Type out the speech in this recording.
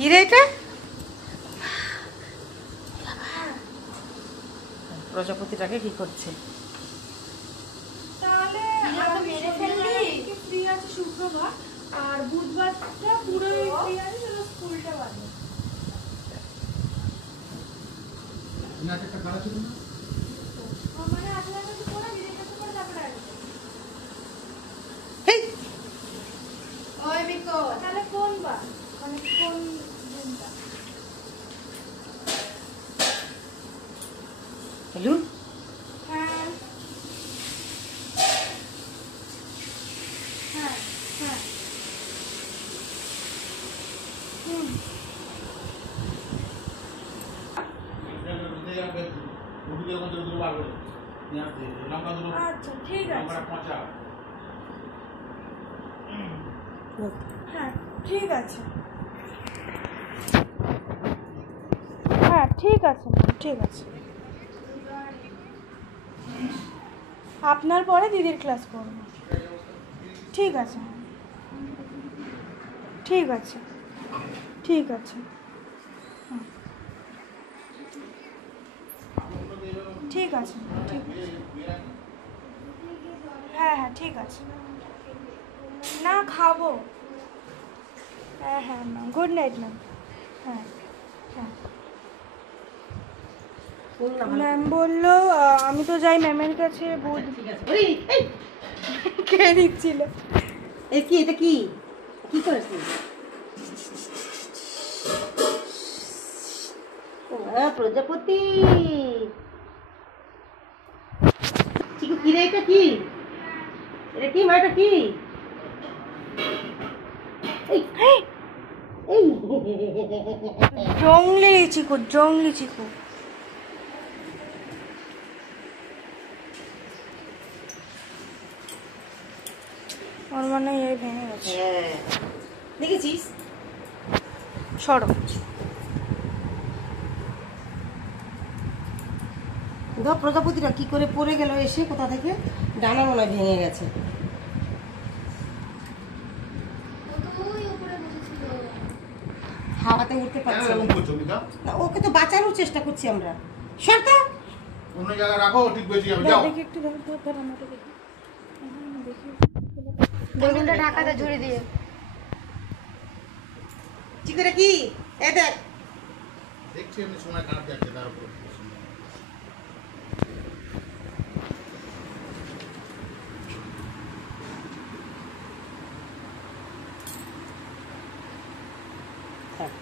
কি রে এটা? প্রজাপতিটাকে কি করছে? তাহলে আমি ফ্রি আছে শুক্রবার, আর বুধবারটা পুরোই ফ্রি আছে, শুধু স্কুলটা বাদে। মানে আসলে কিছু করে বিয়ে করতে পারে তারপরে আসবে। ওই বিকো তাহলে কোন বার, মানে কোন দিনটা? হ্যালো, হ্যাঁ হ্যাঁ হ্যাঁ আচ্ছা ঠিক আছে। হ্যাঁ ঠিক আছে, হ্যাঁ ঠিক আছে ম্যাম, ঠিক আছে। আপনার পরে দিদির ক্লাস করব। ঠিক আছে, ঠিক আছে, ঠিক আছে, ঠিক আছে, ঠিক আছে। হ্যাঁ হ্যাঁ ঠিক আছে। না খাবো। হ্যাঁ হ্যাঁ ম্যাম, গুড নাইট ম্যাম। হ্যাঁ হ্যাঁ। ম্যাম বললো আমি তো যাই ম্যামের কাছে। কে দিচ্ছিল? কি এটা? কি কি করেছিস? প্রজাপতি চিকু, কি রে এটা? কি এটা? কি মা এটা? কি জঙ্গলি চিকু, জঙ্গলি চিকু। ওর মানে এই ভেঙে গেছে। হ্যাঁ দেখেছিস? সরো। ধর প্রজাপতিটা কি করে পড়ে গেল এসে কোথা থেকে? ডানা মনে হয় ভেঙে গেছে। হাওয়াতে উঠতে পারছে না। ওকে তো বাঁচানোর চেষ্টা করছি আমরা। সরতা অন্য জায়গায় রাখো, ঠিক বেশি আমি যাও। দেখি একটু ধর ধর ধর, আমাকে দেখি দেখি। বেগুনটা ঢাকাতে ঝুড়ি দিয়ে। কি করে? কি এ দেখ, দেখছি আমি সময় কাটতে যাচ্ছে তার উপর। থাক।